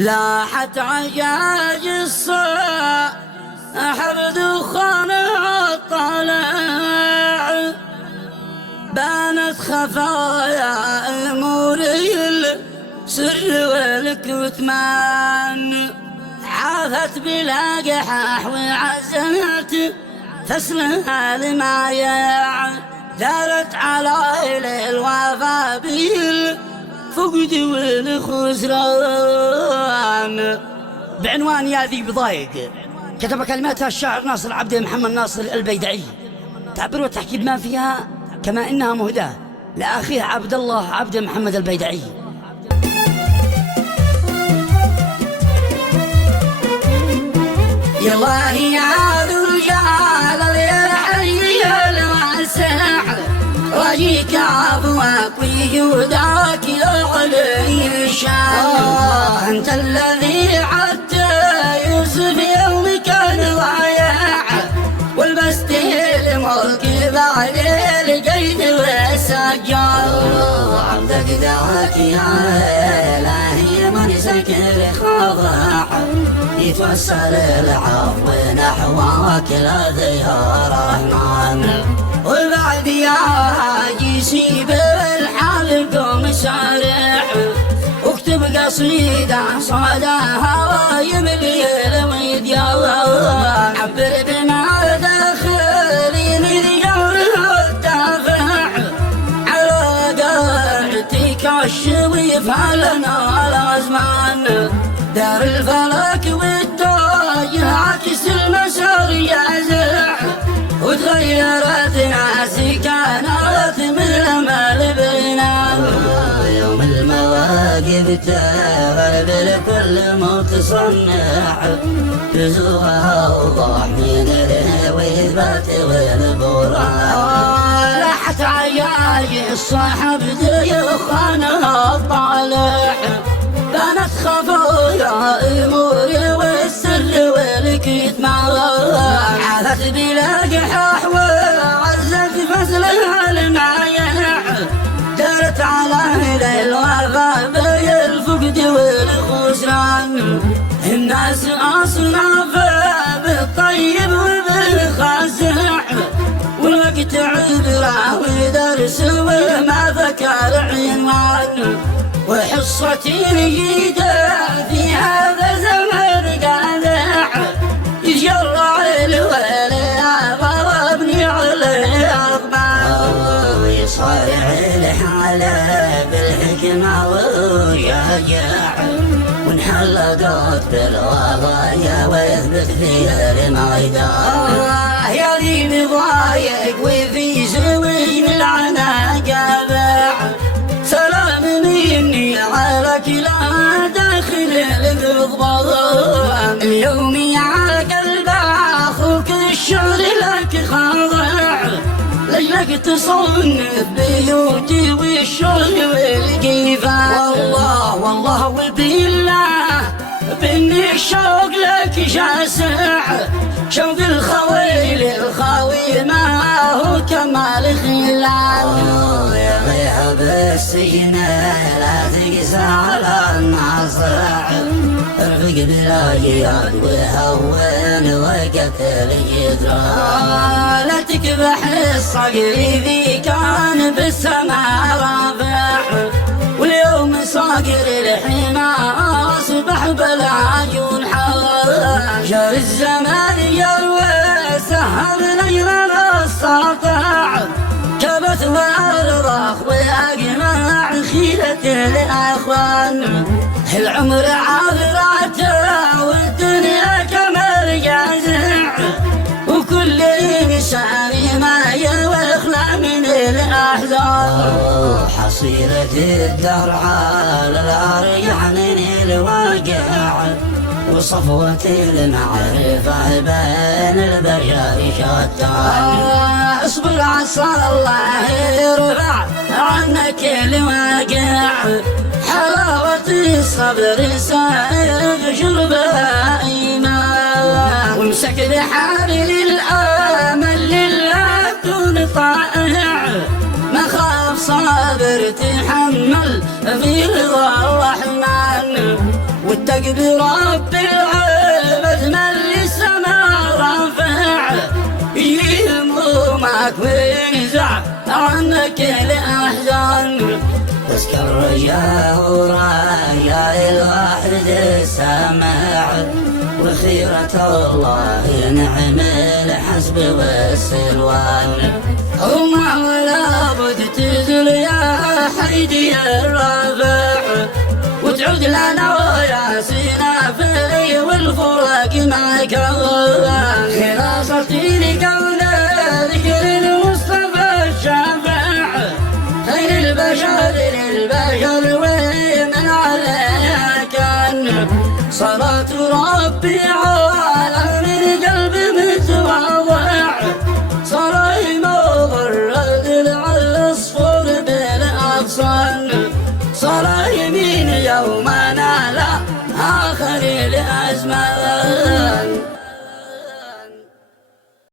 لاحت عجاج الصاع أحب دخانها طالع، بانت خفايا أموري السر والكتمان، عافت بلا قحاح وعزمت فصلها المايع، دارت على الوفا بالفقد والخسران. بعنوان يا ذي بضايق كتب كلماتها الشاعر ناصر عبد محمد ناصر البيدعي، تعبر وتحكي بما فيها كما إنها مهداة لأخيه عبد الله عبد محمد البيدعي. يا الله يا ذو الجلال الحي الواسع، راجيك عفوك وجودك يا علي الشان، أنت الذي عدت يوسف يوم كان ضايع، والبست الملك بعد القيد والسجار، عبدك دعاك يا إلهي من سكر خضع، يتوسل العفو نحوك الذي يا رحمن، والبعد يا جيسيب الحال قوم سارع، واكتب قصيدة صداها ويملي الويد يا الله، عبر بما داخلي من جورها الدافع، على قاعدتك الشويف لنا الأزمان، دار الفلك والتاج عكس المسار يزرع، وتغيرت ناسي كانت مثل ما لبنا، يوم المواقف تغلب لكل متصنع، جزوها وضاح من الوثبات والبراء، لاحت عياج الصاحب ديخانها الطالع، بانت خفايا اموري والسر والكتمان، عافت بلا قحاح وعزت فصلها المايع، دارت على الوفا بالفقد والخسران، الناس اصناف بالطيب وبالخاسع، والوقت عبره ودرس وما ذكر عنوان، وحصتي جيدة في هذا الزمن قادع، يتجرع الولاء ضربني على الأربعة، ويصارع الحالة بالحكمة ويشجع، وانحلقت بالوضايا ويثبت في الميدان، يا ذي بضايق وفي زوين العنا قابع، سلام مني عليك لا داخل القضبان، اليوم يا قلب اخوك الشعر لك خاضع، لجلك تصنف بيوتي والشغل والقيفان، والله وبالله باني الشوق لك جاسع، شوق الخوي للخاوي ما هو كمال خلال، يا غياب السجنة لا تقسى على الناصع، ارفق بلا جياد وهون وقتل جدران، لا تكبح الصقر ذي كان بالسماء رافع، واليوم صاقر الحمى اصبح بلا جنحة، جار الزمان يروي سهل نجرنا السطع، كبت والرخ واجمع خيلة الاخوان، العمر عبرته والدنيا كمر جازع، وكل انسان ما يخلى من الاحزان، حصيلة الدهر على الارجع من الواقع، وصفوة المعرفة بين البشر شتان، اصبر عسى الله يرفع عنك الواقع، حلاوة الصبر سائغ شربها إيمان، وامسك بحال الآمل لله دون طائع، ما خاف صابر تحمل في رضا الرحمن، والتقي رب العبد من السماء رافع يهمومك وينزع عنك الأحزان تذكر رجاه ورايا الواحد السامع وخيرة الله نعم الحسب والسلوان وما ولا بد تزل يا حيدي الرافع وتعود لنا وياسينا في والفرق معك خلاصتي لقول ذكر المصطفى الشافع خير البشر للبشر ومن عليها كان صلاة ربي على من قلب متواضع صلاة مغرد العصفور بالأغصان صلاة يمين يومنا لا آخر الأزمان